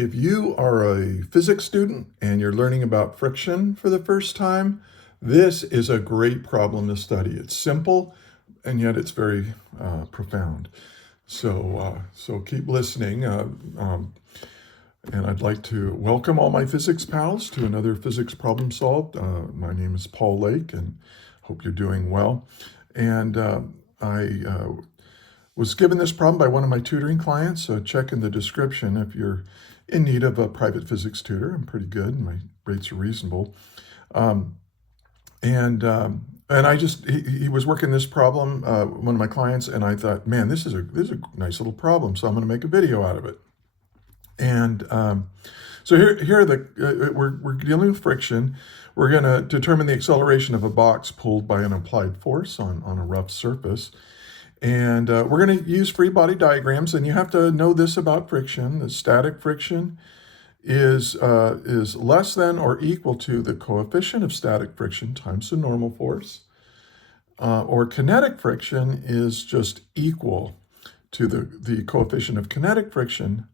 If you are a physics student and you're learning about friction for the first time, this is a great problem to study. It's simple, and yet it's very profound. So keep listening. And I'd like to welcome all my physics pals to another physics problem solved. My name is Paul Lake, and hope you're doing well. And I was given this problem by one of my tutoring clients, so check in the description if you're in need of a private physics tutor. I'm pretty good, my rates are reasonable. And he was working this problem, one of my clients, and I thought, man, this is a nice little problem, so I'm going to make a video out of it. And so here are we're dealing with friction. We're going to determine the acceleration of a box pulled by an applied force on a rough surface. And we're going to use free body diagrams, and you have to know this about friction. The static friction is less than or equal to the coefficient of static friction times the normal force. Or kinetic friction is just equal to the coefficient of kinetic friction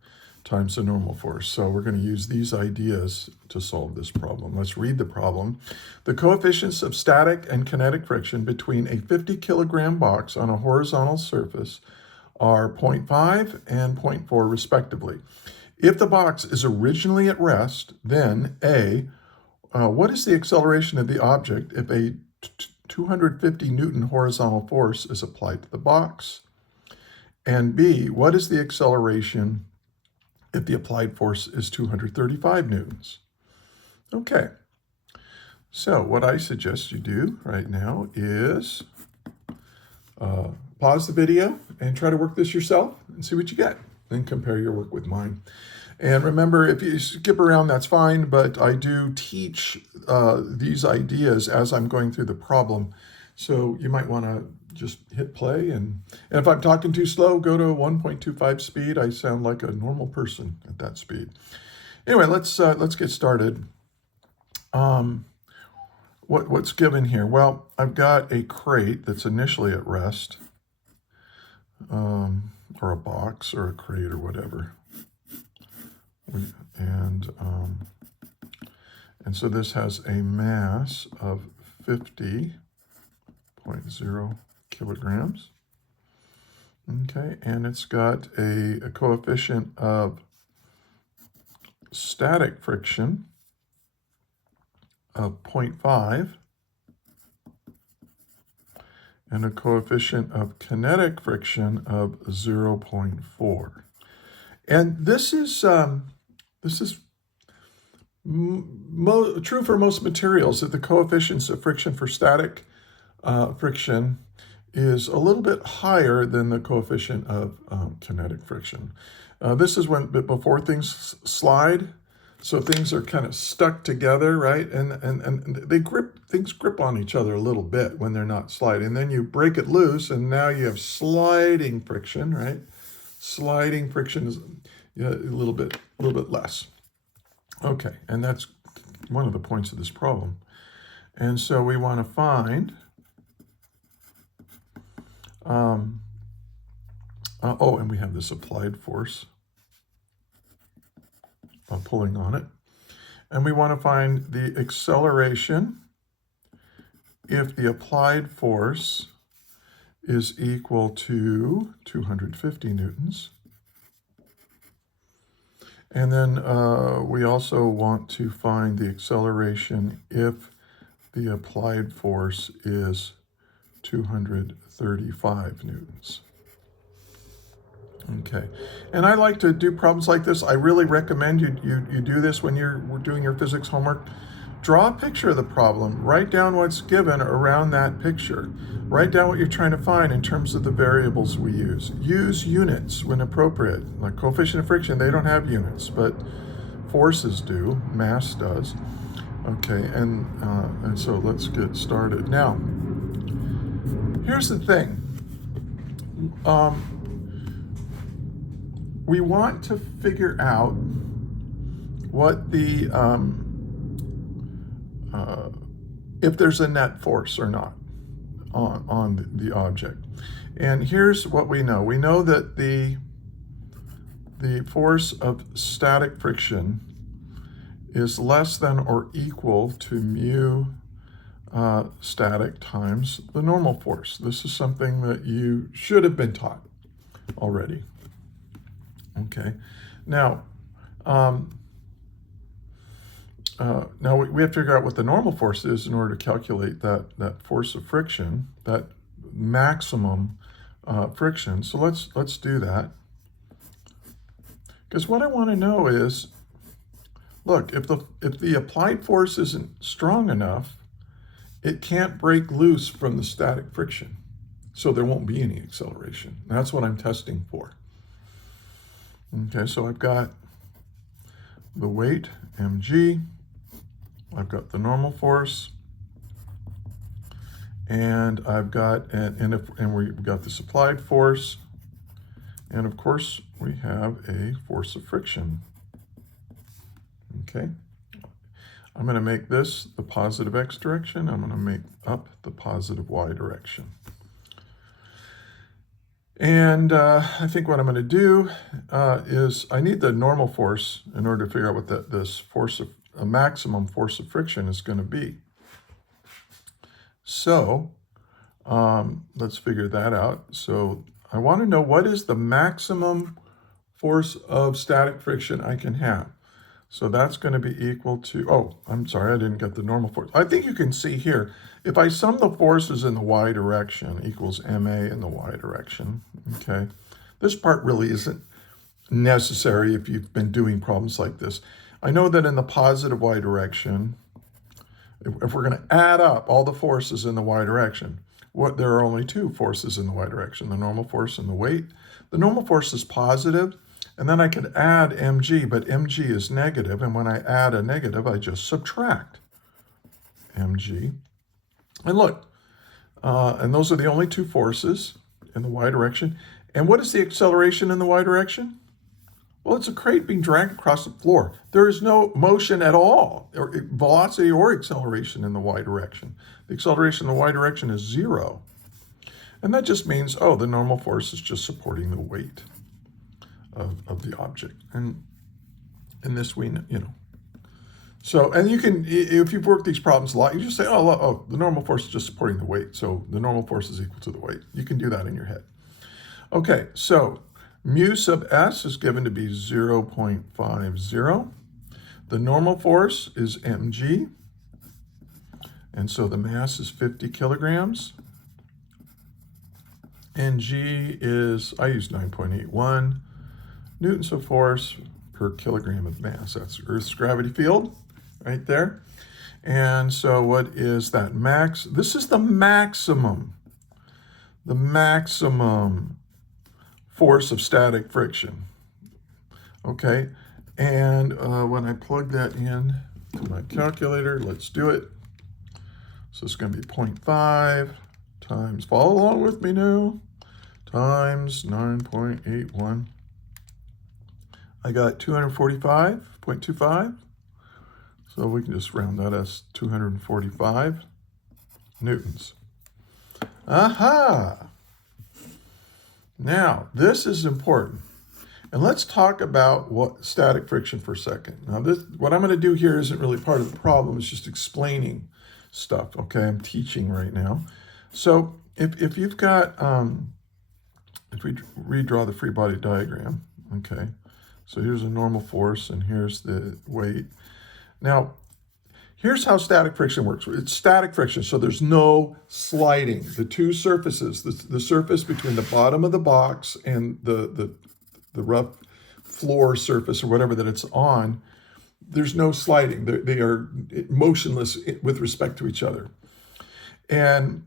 times the normal force. So we're going to use these ideas to solve this problem. Let's read the problem. The coefficients of static and kinetic friction between a 50 kilogram box on a horizontal surface are 0.5 and 0.4 respectively. If the box is originally at rest, then A, what is the acceleration of the object if a 250 Newton horizontal force is applied to the box? And B, what is the acceleration if the applied force is 235 newtons? Okay, so what I suggest you do right now is pause the video and try to work this yourself and see what you get, then compare your work with mine. And remember, if you skip around, that's fine, but I do teach these ideas as I'm going through the problem. So you might want to just hit play, and if I'm talking too slow, go to 1.25 speed. I sound like a normal person at that speed. Anyway, let's get started. What's given here? Well, I've got a crate that's initially at rest, or a box or a crate or whatever. And so this has a mass of 50.0 kilograms. Okay, and it's got a coefficient of static friction of 0.5 and a coefficient of kinetic friction of 0.4. And this is true for most materials, that the coefficients of friction for static friction is a little bit higher than the coefficient of kinetic friction. This is before things slide, so things are kind of stuck together, right? And things grip on each other a little bit when they're not sliding. And then you break it loose, and now you have sliding friction, right? Sliding friction is a little bit less. Okay, and that's one of the points of this problem. And so we want to find, and we have this applied force pulling on it. And we want to find the acceleration if the applied force is equal to 250 newtons. And then we also want to find the acceleration if the applied force is 235 newtons. Okay, and I like to do problems like this. I really recommend you do this when you're doing your physics homework. Draw a picture of the problem. Write down what's given around that picture. Write down what you're trying to find in terms of the variables we use. Use units when appropriate. Like coefficient of friction, they don't have units, but forces do, mass does. Okay, and so let's get started. Now, here's the thing. We want to figure out what the if there's a net force or not on the object. And here's what we know. We know that the the force of static friction is less than or equal to mu static times the normal force. This is something that you should have been taught already. Okay, now now we have to figure out what the normal force is in order to calculate that force of friction, that maximum friction. So let's do that. Because what I want to know is, look, if the applied force isn't strong enough, it can't break loose from the static friction. So there won't be any acceleration. That's what I'm testing for. Okay, so I've got the weight, mg. I've got the normal force. And I've got, and we've got this applied force. And of course, we have a force of friction. Okay. I'm going to make this the positive x direction. I'm going to make up the positive y direction. And I think what I'm going to do is I need the normal force in order to figure out what this force of a maximum force of friction is going to be. So let's figure that out. So I want to know what is the maximum force of static friction I can have. So that's going to be equal to, oh, I'm sorry, I didn't get the normal force. I think you can see here, if I sum the forces in the y direction equals ma in the y direction, okay? This part really isn't necessary if you've been doing problems like this. I know that in the positive y direction, if we're going to add up all the forces in the y direction, there are only two forces in the y direction, the normal force and the weight. The normal force is positive, and then I could add mg, but mg is negative, and when I add a negative, I just subtract mg. And look, and those are the only two forces in the y direction. And what is the acceleration in the y direction? Well, it's a crate being dragged across the floor. There is no motion at all, or velocity or acceleration in the y direction. The acceleration in the y direction is 0. And that just means, oh, the normal force is just supporting the weight of the object. And in this, we, you know. So, and you can, if you've worked these problems a lot, you just say, oh, the normal force is just supporting the weight. So the normal force is equal to the weight. You can do that in your head. Okay, so mu sub s is given to be 0.50. The normal force is mg. And so the mass is 50 kilograms. And g is, I use 9.81 newtons of force per kilogram of mass. That's Earth's gravity field right there. And so what is that max? This is the maximum force of static friction. Okay, and when I plug that in to my calculator, let's do it. So it's going to be 0.5 times, follow along with me now, times 9.81. I got 245.25. So we can just round that as 245 newtons. Aha! Now, this is important. And let's talk about what static friction for a second. Now, what I'm going to do here isn't really part of the problem. It's just explaining stuff, okay? I'm teaching right now. So if you've got, if we redraw the free body diagram, okay? So here's a normal force, and here's the weight. Now, here's how static friction works. It's static friction, so there's no sliding. The two surfaces, the surface between the bottom of the box and the rough floor surface or whatever that it's on, there's no sliding. They are motionless with respect to each other. And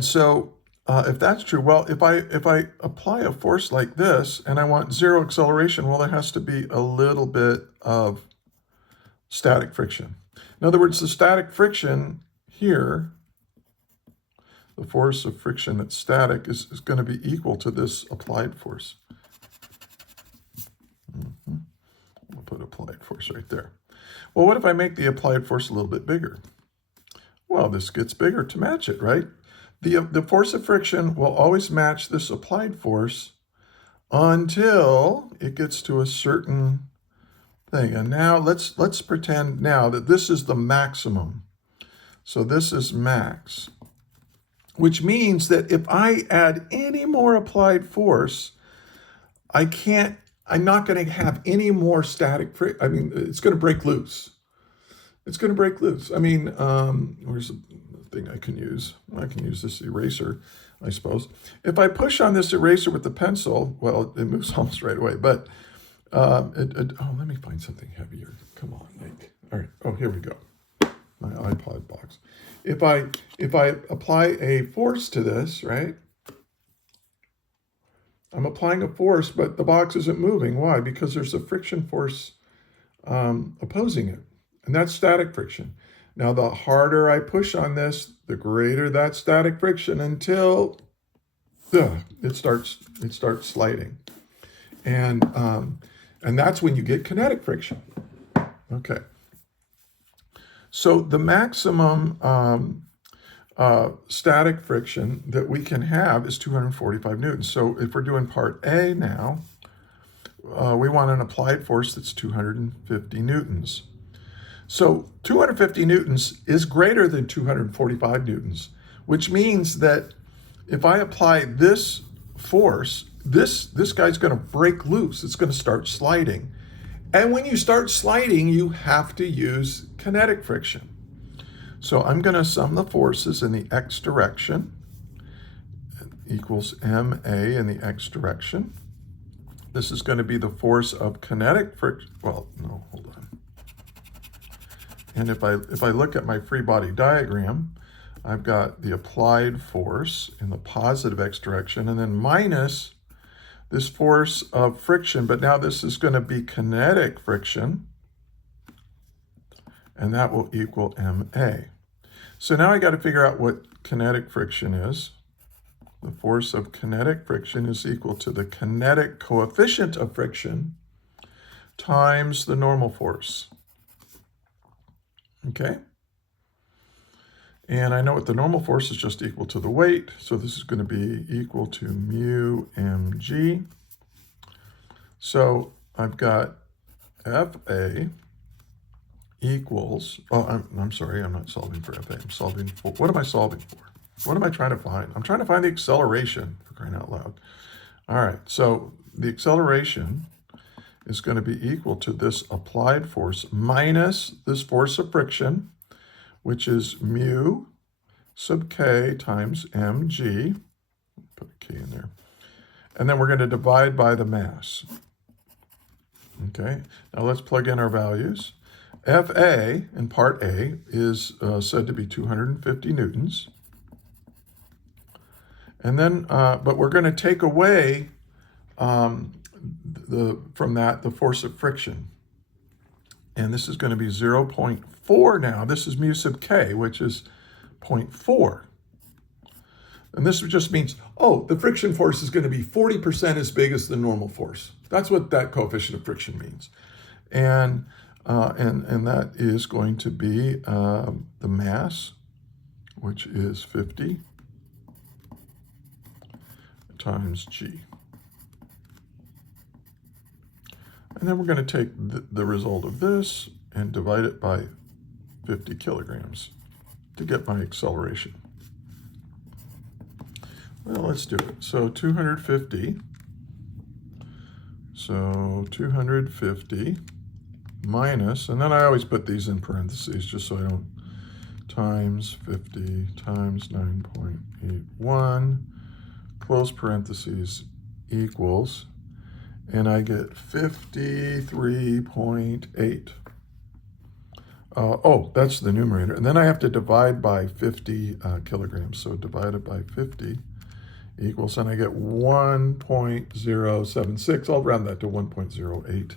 so if that's true, well, if I apply a force like this and I want zero acceleration, well, there has to be a little bit of static friction. In other words, the static friction here, the force of friction that's static, is going to be equal to this applied force. We'll put applied force right there. Well, what if I make the applied force a little bit bigger? Well, this gets bigger to match it, right? The force of friction will always match this applied force until it gets to a certain thing. And now let's pretend now that this is the maximum. So this is max, which means that if I add any more applied force, I'm not going to have any more static friction. I mean, it's going to break loose. It's going to break loose. I mean, where's the thing I can use? I can use this eraser, I suppose. If I push on this eraser with the pencil, well, it moves almost right away. But, oh, let me find something heavier. Come on, Mike. All right. Oh, here we go. My iPod box. If I apply a force to this, right? I'm applying a force, but the box isn't moving. Why? Because there's a friction force opposing it. And that's static friction. Now, the harder I push on this, the greater that static friction until it starts sliding. And that's when you get kinetic friction. Okay. So the maximum static friction that we can have is 245 newtons. So if we're doing part A now, we want an applied force that's 250 newtons. So 250 newtons is greater than 245 newtons, which means that if I apply this force, this guy's going to break loose. It's going to start sliding. And when you start sliding, you have to use kinetic friction. So I'm going to sum the forces in the x direction equals ma in the x direction. This is going to be the force of kinetic friction. Well, no, hold on. And if I look at my free body diagram, I've got the applied force in the positive x direction and then minus this force of friction, but now this is going to be kinetic friction, and that will equal ma. So now I got to figure out what kinetic friction is. The force of kinetic friction is equal to the kinetic coefficient of friction times the normal force. Okay? And I know what the normal force is just equal to the weight, so this is going to be equal to mu mg. So I've got Fa equals, oh, I'm sorry, I'm not solving for Fa. I'm solving for, what am I solving for? What am I trying to find? I'm trying to find the acceleration, for crying out loud. All right, so the acceleration is going to be equal to this applied force minus this force of friction, which is mu sub k times mg. Put a k in there. And then we're going to divide by the mass. Okay, now let's plug in our values. Fa in part A is said to be 250 newtons. And then, but we're going to take away from that the force of friction. And this is going to be 0.4 now. This is mu sub k, which is 0.4. And this just means, oh, the friction force is going to be 40% as big as the normal force. That's what that coefficient of friction means. And that is going to be the mass, which is 50 times g. And then we're going to take the result of this and divide it by 50 kilograms to get my acceleration. Well, let's do it. So 250. So 250 minus, and then I always put these in parentheses just so I don't, times 50 times 9.81, close parentheses, equals, and I get 53.8. Oh, that's the numerator. And then I have to divide by 50 kilograms. So divided by 50 equals, and I get 1.076. I'll round that to 1.08.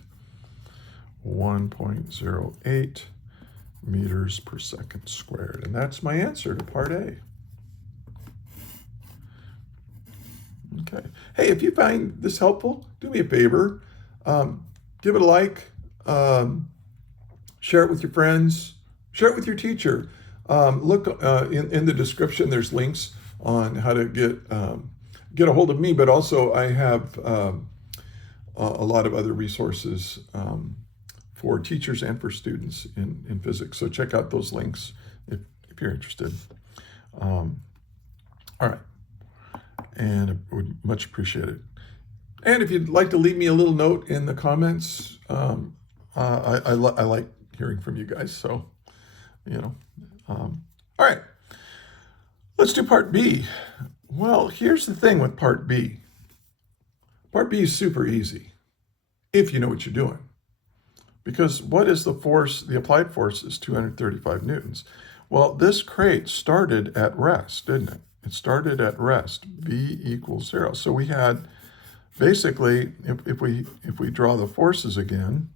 1.08 meters per second squared. And that's my answer to part A. Okay. Hey, if you find this helpful, do me a favor. Give it a like. Share it with your friends. Share it with your teacher. Look in the description. There's links on how to get a hold of me. But also, I have a lot of other resources for teachers and for students in physics. So check out those links if you're interested. All right, and I would much appreciate it. And if you'd like to leave me a little note in the comments, I like hearing from you guys. So, all right, let's do part B. Well, here's the thing with part B. Part B is super easy if you know what you're doing. Because what is the force? The applied force is 235 newtons. Well, this crate started at rest, didn't it? It started at rest, V equals 0. So we had, basically, if we draw the forces again,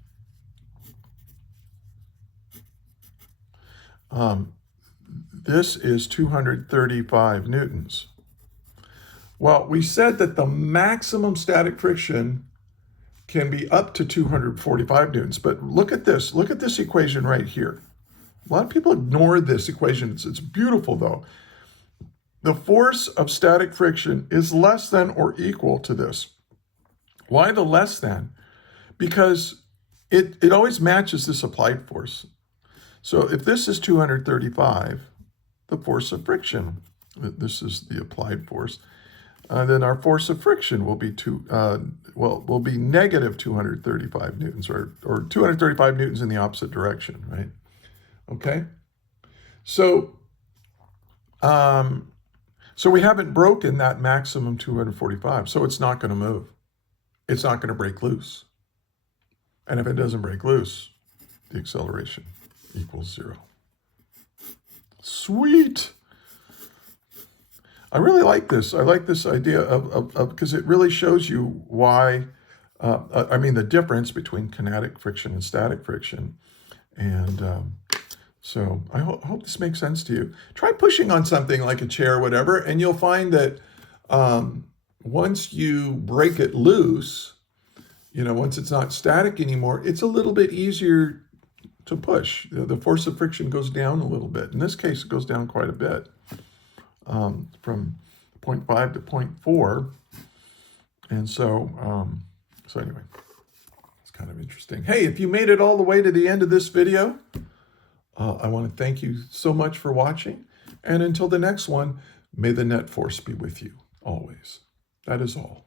this is 235 newtons. Well, we said that the maximum static friction can be up to 245 newtons, but look at this equation right here. A lot of people ignore this equation. It's beautiful though. The force of static friction is less than or equal to this. Why the less than? Because it always matches this applied force. So if this is 235, the force of friction, this is the applied force, then our force of friction will be will be negative 235 newtons, or 235 newtons in the opposite direction, right? Okay, so so we haven't broken that maximum 245, so it's not going to move. It's not going to break loose. And if it doesn't break loose, the acceleration equals 0. Sweet. I really like this. I like this idea of because it really shows you why, the difference between kinetic friction and static friction. And so I hope this makes sense to you. Try pushing on something like a chair or whatever, and you'll find that once you break it loose, once it's not static anymore, it's a little bit easier to push. The force of friction goes down a little bit. In this case, it goes down quite a bit. From 0.5 to 0.4. And so anyway, it's kind of interesting. Hey, if you made it all the way to the end of this video, I want to thank you so much for watching. And until the next one, may the net force be with you always. That is all.